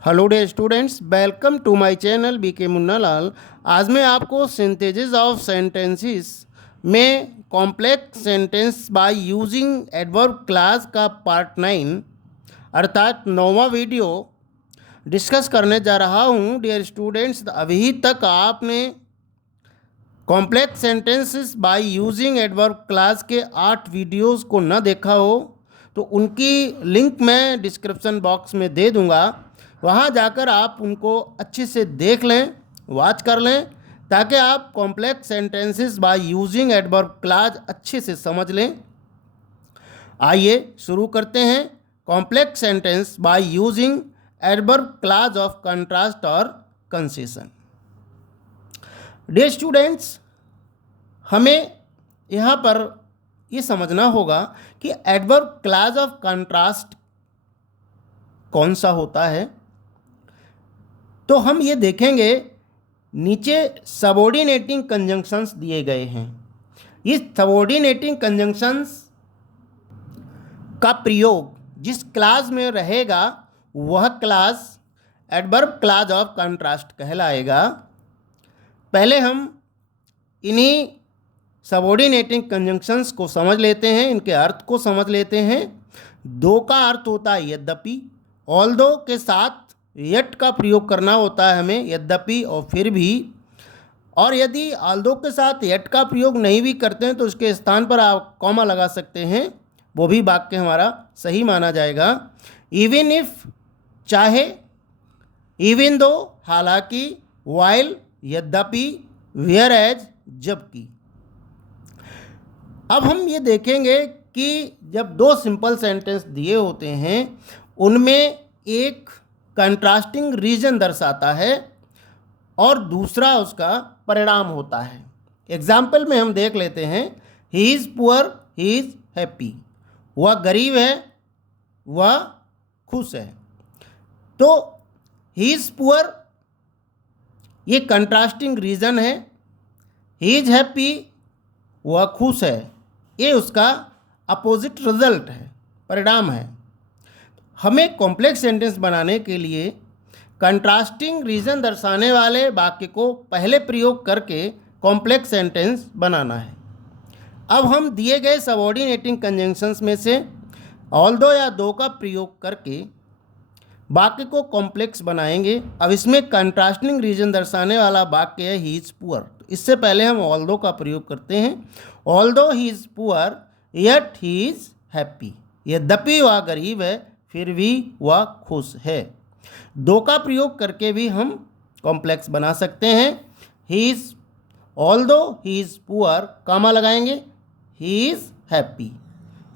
Hello dear students, welcome to my channel B K Munnalal. आज मैं आपको सिंथेसिस ऑफ सेंटेंसेस में complex sentence by using adverb class का part 9 अर्थात 9वां वीडियो डिस्कस करने जा रहा हूं। डियर स्टूडेंट्स, अभी तक आपने complex sentences bye using adverb class के 8 वीडियोस को न देखा हो तो उनकी लिंक मैं डिस्क्रिप्शन बॉक्स में दे दूंगा। वहाँ जाकर आप उनको अच्छे से देख लें, वॉच कर लें, ताकि आप complex sentences bye using adverb class अच्छे से समझ लें। आइए शुरू करते हैं complex sentence by using adverb class of contrast और कंसेशन। डियर स्टूडेंट्स, हमें यहाँ पर ये समझना होगा कि एडवर्ब क्लास ऑफ कंट्रास्ट कौन सा होता है। तो हम ये देखेंगे, नीचे सबऑर्डिनेटिंग कंजंक्शंस दिए गए हैं। ये सबऑर्डिनेटिंग कंजंक्शंस का प्रयोग जिस क्लास में रहेगा वह class adverb class of contrast कहलाएगा। पहले हम इन्हीं सबऑर्डिनेटिंग कंजंक्शंस को समझ लेते हैं, इनके अर्थ को समझ लेते हैं। दो का अर्थ होता है यद्यपि, ऑल्दो के साथ यट का प्रयोग करना होता है हमें, यद्यपि और फिर भी। और यदि ऑल्दो के साथ यट का प्रयोग नहीं भी करते हैं तो उसके स्थान पर आप कॉमा लगा सकते हैं, वो भी वाक्य हमारा सही माना जाएगा। इवन इफ चाहे, इवन दो हालांकि, वाइल यद्यपि, वेयर एज जबकि। अब हम ये देखेंगे कि जब दो सिंपल सेंटेंस दिए होते हैं उनमें एक कंट्रास्टिंग रीजन दर्शाता है और दूसरा उसका परिणाम होता है। एग्जाम्पल में हम देख लेते हैं, he is poor, he is happy. वह गरीब है, वह खुश है। तो ही इज़ पुअर ये कंट्रास्टिंग रीजन है, ही इज़ हैप्पी वह खुश है, ये उसका अपोजिट रिजल्ट है, परिणाम है। हमें कॉम्प्लेक्स सेंटेंस बनाने के लिए कंट्रास्टिंग रीजन दर्शाने वाले वाक्य को पहले प्रयोग करके कॉम्प्लेक्स सेंटेंस बनाना है। अब हम दिए गए सबऑर्डिनेटिंग कंजंक्शंस में से ऑल्दो या दो का प्रयोग करके वाक्य को कॉम्प्लेक्स बनाएंगे। अब इसमें कंट्रास्टिंग रीजन दर्शाने वाला वाक्य है ही इज़ पुअर। तो इससे पहले हम ऑल्दो का प्रयोग करते हैं। Although he is poor yet he is happy. यद्यपि वह गरीब है फिर भी वह खुश है। दो का प्रयोग करके भी हम कॉम्प्लेक्स बना सकते हैं। He is, although he is poor, comma लगाएंगे, ही इज़ हैप्पी।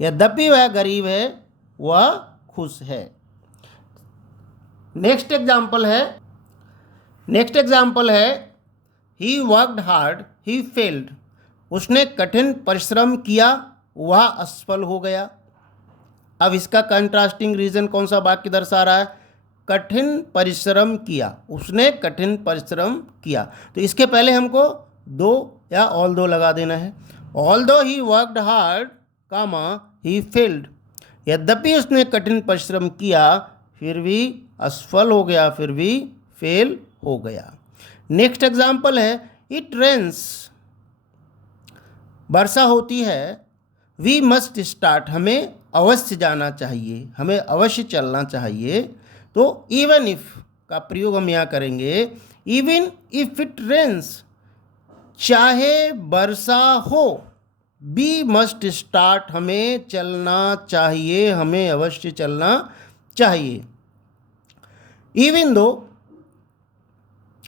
यद्यपि वह गरीब है वह खुश है। नेक्स्ट एग्जाम्पल है ही वर्कड हार्ड ही फेल्ड। उसने कठिन परिश्रम किया, वह असफल हो गया। अब इसका कंट्रास्टिंग रीजन कौन सा वाक्य दर्शा रहा है? कठिन परिश्रम किया, उसने कठिन परिश्रम किया। तो इसके पहले हमको दो या ऑल्दो लगा देना है। Although he worked hard comma he failed. यद्यपि उसने कठिन परिश्रम किया फिर भी असफल हो गया, फिर भी फेल हो गया। नेक्स्ट एग्जाम्पल है इट रेन्स। वर्षा होती है, वी मस्ट स्टार्ट, हमें अवश्य जाना चाहिए, हमें अवश्य चलना चाहिए। तो इवन इफ का प्रयोग हम यहाँ करेंगे। इवन इफ इट रेन्स, चाहे वर्षा हो, वी मस्ट स्टार्ट, हमें चलना चाहिए, हमें अवश्य चलना चाहिए। इवन दो,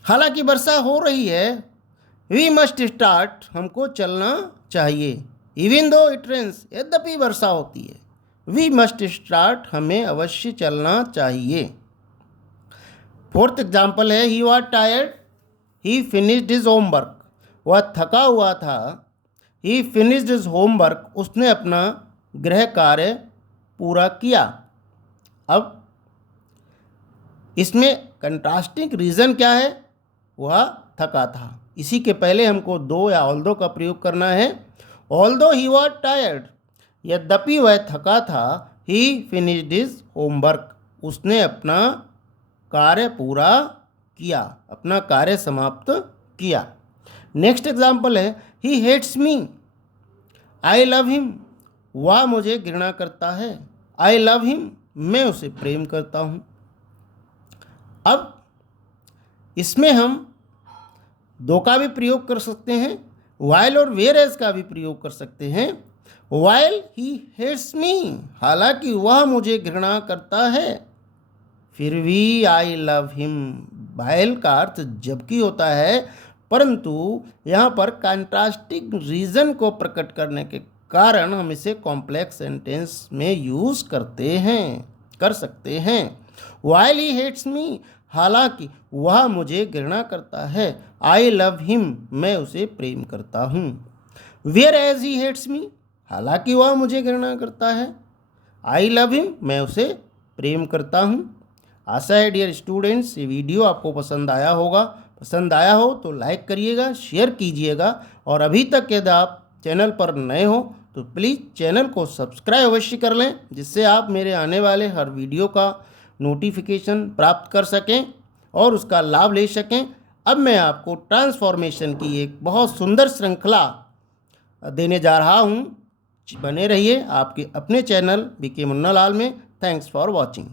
हालांकि वर्षा हो रही है, वी मस्ट स्टार्ट, हमको चलना चाहिए। इवन दो इट रेन्स, यद्यपि वर्षा होती है, वी मस्ट स्टार्ट, हमें अवश्य चलना चाहिए। फोर्थ एग्जाम्पल है he was tired he finished his homework. वह थका हुआ था, ही फिनिश्ड हिज होमवर्क, उसने अपना गृह कार्य पूरा किया। अब इसमें कंट्रास्टिंग रीज़न क्या है? वह थका था। इसी के पहले हमको दो या ऑल्दो का प्रयोग करना है। ऑल्दो ही वॉज टायर्ड, यद्यपि वह थका था, ही फिनिश्ड हिज होमवर्क, उसने अपना कार्य पूरा किया, अपना कार्य समाप्त किया। नेक्स्ट एग्जाम्पल है he hates me, I love him, वह मुझे घृणा करता है, आई लव हिम, मैं उसे प्रेम करता हूँ। अब इसमें हम दो का भी प्रयोग कर सकते हैं, वाइल और वेयर एज का भी प्रयोग कर सकते हैं। वाइल ही हेट्स मी, हालांकि वह मुझे घृणा करता है, फिर भी आई लव हिम। वाइल का अर्थ जबकि होता है, परंतु यहाँ पर कंट्रास्टिंग रीजन को प्रकट करने के कारण हम इसे कॉम्प्लेक्स सेंटेंस में यूज कर सकते हैं। वाइल ही हेट्स मी, हालांकि वह मुझे घृणा करता है, आई लव हिम, मैं उसे प्रेम करता हूँ। Whereas he hates me, हालांकि वह मुझे घृणा करता है, आई लव हिम, मैं उसे प्रेम करता हूँ। आशा है डियर स्टूडेंट्स ये वीडियो आपको पसंद आया होगा। पसंद आया हो तो लाइक करिएगा, शेयर कीजिएगा, और अभी तक यदि आप चैनल पर नए हो तो प्लीज़ चैनल को सब्सक्राइब अवश्य कर लें, जिससे आप मेरे आने वाले हर वीडियो का नोटिफिकेशन प्राप्त कर सकें और उसका लाभ ले सकें। अब मैं आपको ट्रांसफॉर्मेशन की एक बहुत सुंदर श्रृंखला देने जा रहा हूँ। बने रहिए आपके अपने चैनल बीके मुन्नालाल में। Thanks for watching.